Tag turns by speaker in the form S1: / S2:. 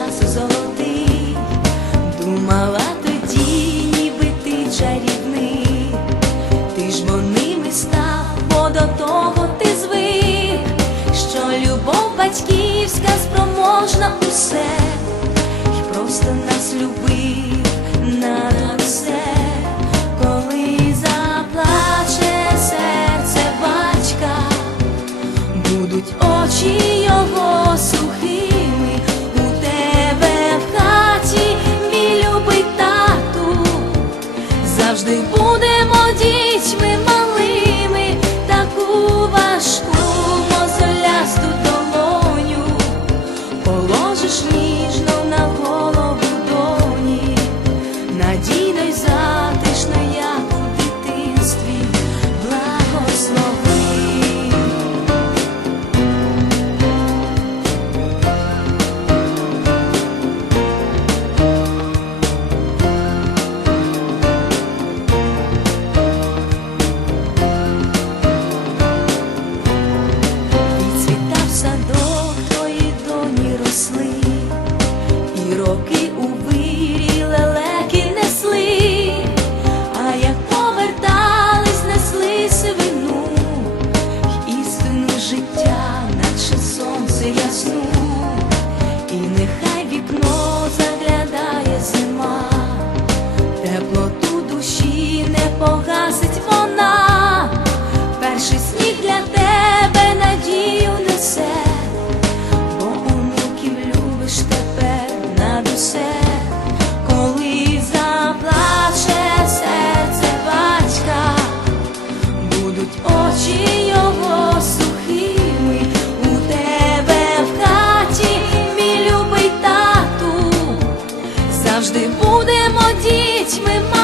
S1: час золотий, думала тоді, ніби ти чарівний, ти ж вони ми став, бо до того ти звик, що любов батьківська спроможна усе, І просто нас любив на все, коли заплаче серце батька, будуть очі його сухі. я сну, і нехай вікно заглядає зима, теплоту душі не погасить вона. завжди будемо дітьми.